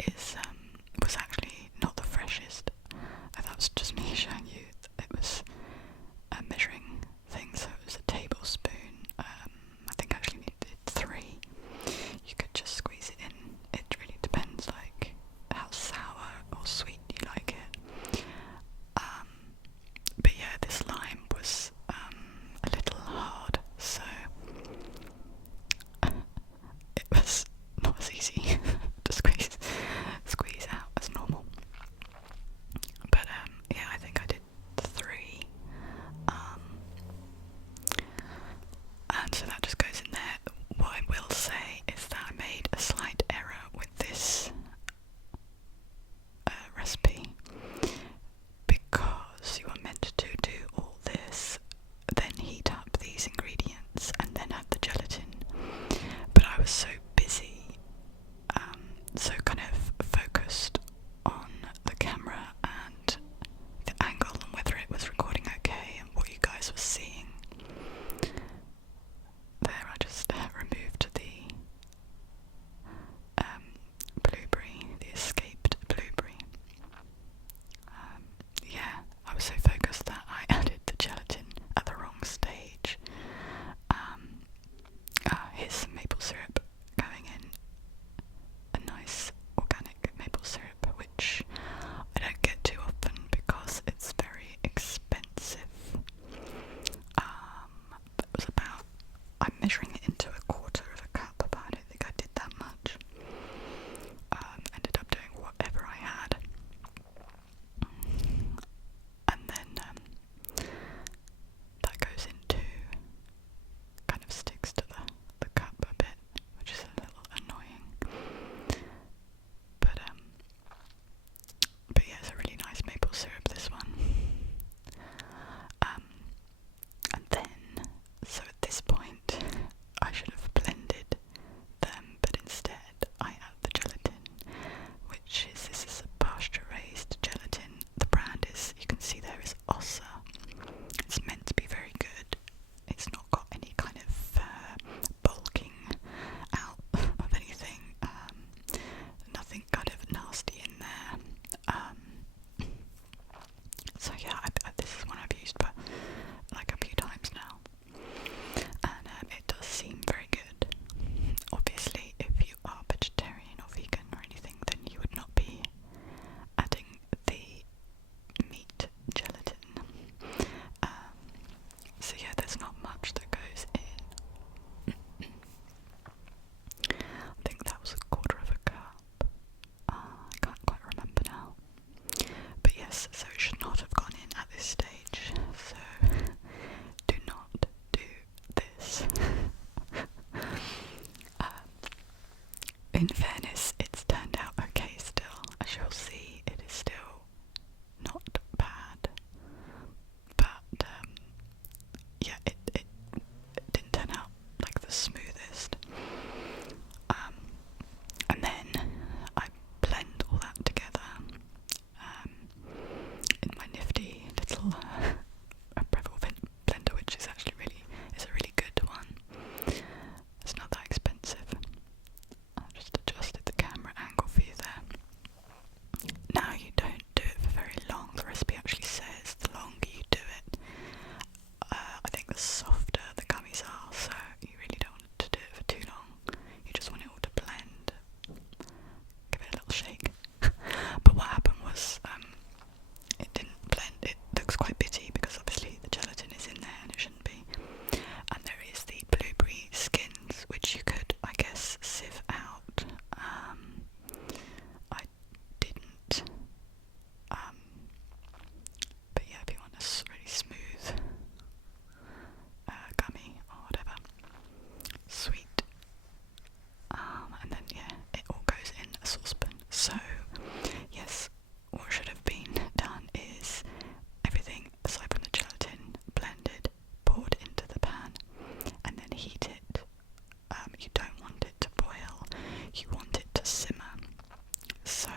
is was actually not the freshest. That was just me showing you. It was a measuring thing, so it was a tablespoon. I think I actually needed 3. You could just squeeze it in. It really depends, like how sour or sweet you like it. But yeah, this lime was a little hard, so it was not as easy to squeeze out as normal. But yeah, I think I did 3. And so that just goes in there. What I will say is that I made a slight error with this recipe, because you are meant to do all this, then heat up these ingredients and then add the gelatin. But I was so busy, so kind of focused on the camera and the angle and whether it was recording okay and what you guys were seeing. There, I just removed the blueberry, the escaped blueberry. Yeah, I was so focused that I added the gelatin at the wrong stage. Here's some maple syrup going in, a nice organic maple syrup, which I don't get too often because it's very expensive. That was about, I'm measuring it into 1/4 of a cup, but I don't think I did that much. Ended up doing whatever I had. And then that goes into, kind of sticks to the cup a bit, which is a little annoying. But yeah, it's a really nice maple syrup, this one. And then, so at this point, I should have blended them, but instead I add the gelatin, this is a pasture-raised gelatin. The brand is, you can see there is Ossa. It's meant to be very good. It's not got any kind of bulking out of anything. Nothing kind of nasty in there. So yeah, this is one I've used like a few times now, and it does seem very good. Obviously, if you are vegetarian or vegan or anything, then you would not be adding the meat gelatin. So yeah, there's not much that goes in. I think that was 1/4 of a cup. I can't quite remember now. But yes, so it should not have gone in at this stage. So do not do this. In fairness, it's turned out okay still. As you'll see, it is still not bad. But yeah, it didn't turn out like the smoothest. And then I blend all that together in my nifty little Breville blender, which is actually is a really good one. It's not that expensive. I just adjusted the camera angle for you there. Now you don't do it for very long. The recipe actually says the longer you do it, I think the softer the gummies are, so you really don't want to do it for too long. You just want it all to blend. Give it a little shake. But what happened was, it didn't blend. It looks quite bitty because obviously the gelatin is in there and it shouldn't be. And there is the blueberry skins, which you could, I guess, sieve out. I didn't. But yeah, if you want a really smooth gummy or whatever, sweet. And then yeah, it all goes in a saucepan. So yes, what should have been done is everything aside from the gelatin blended, poured into the pan, and then heat it. You don't want it to boil, you want it to simmer. So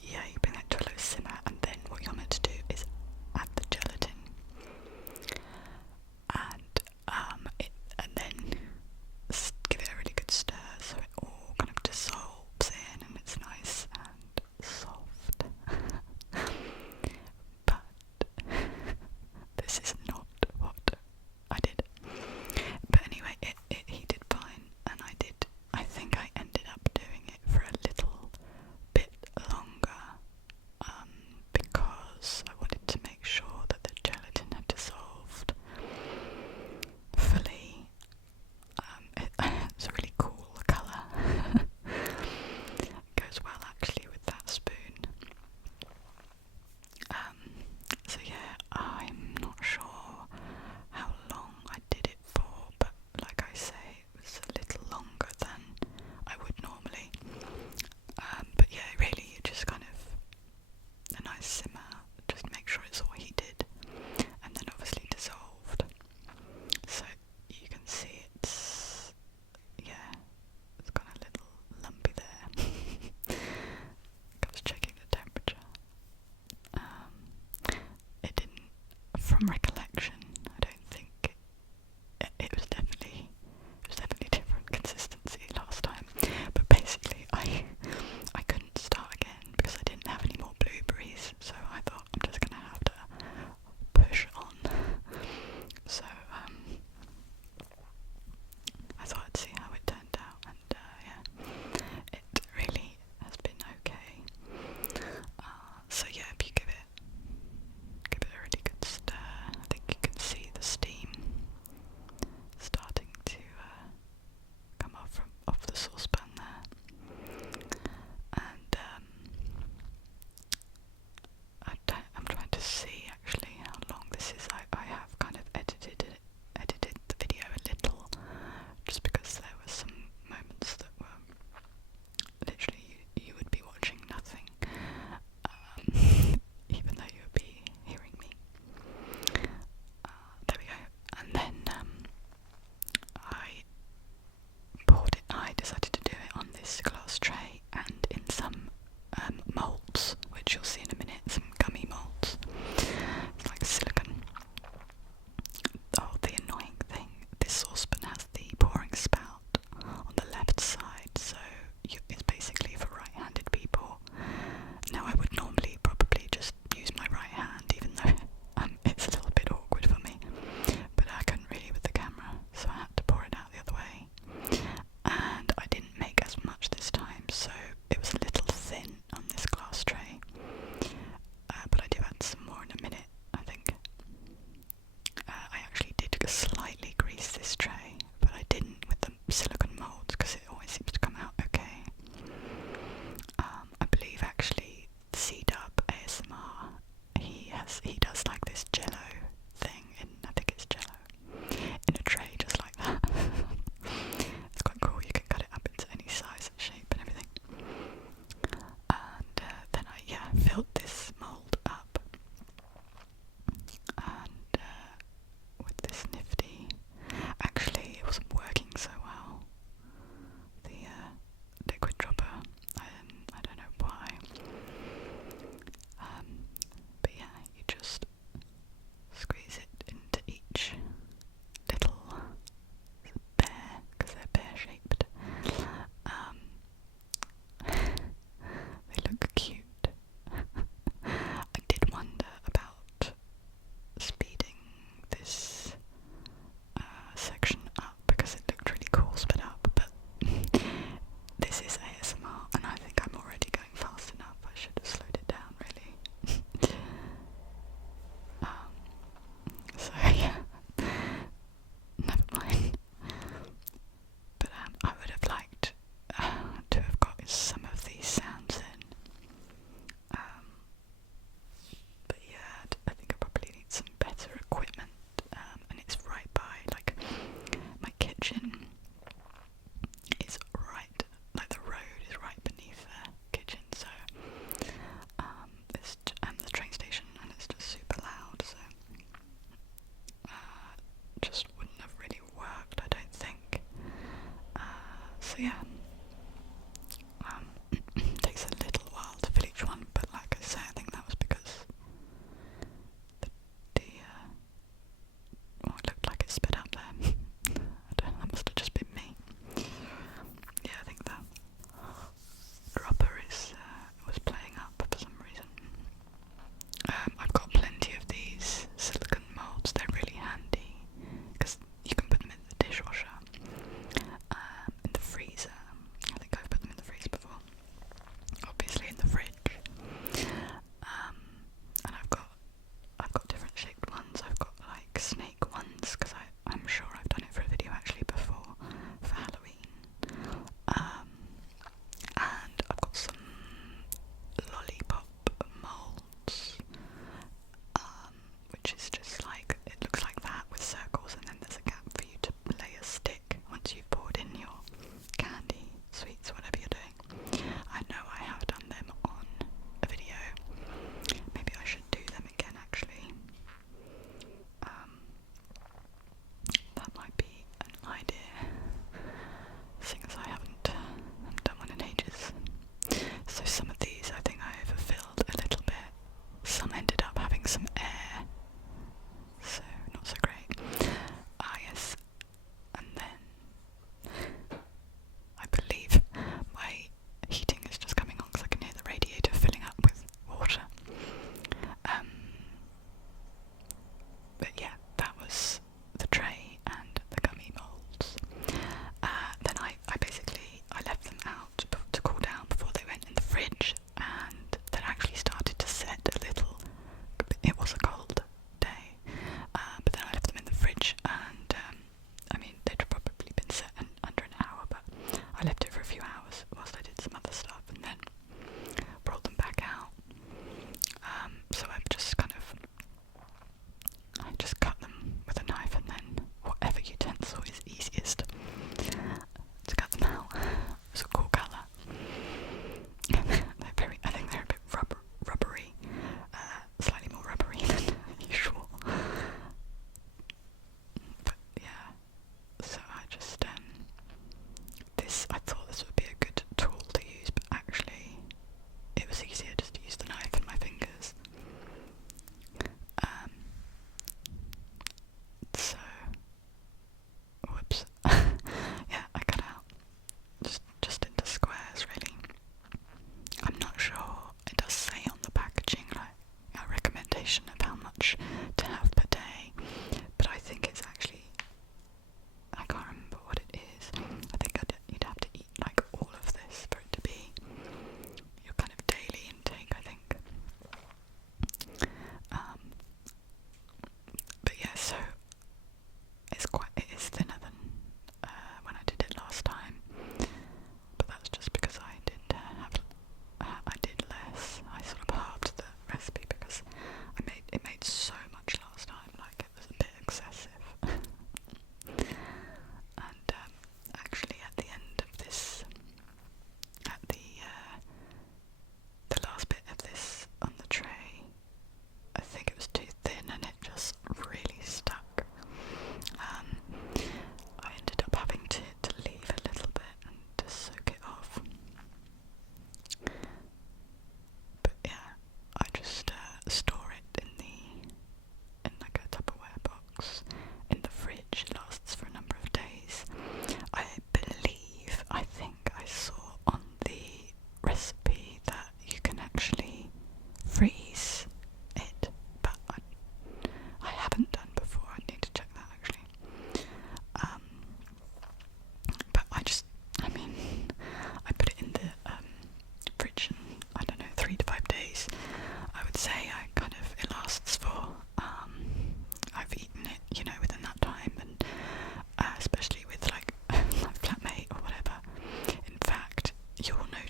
yeah, you bring that to a low simmer, and then what you're meant to do is add the gelatin, and then give it a really good stir so it all kind of dissolves.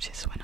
notice when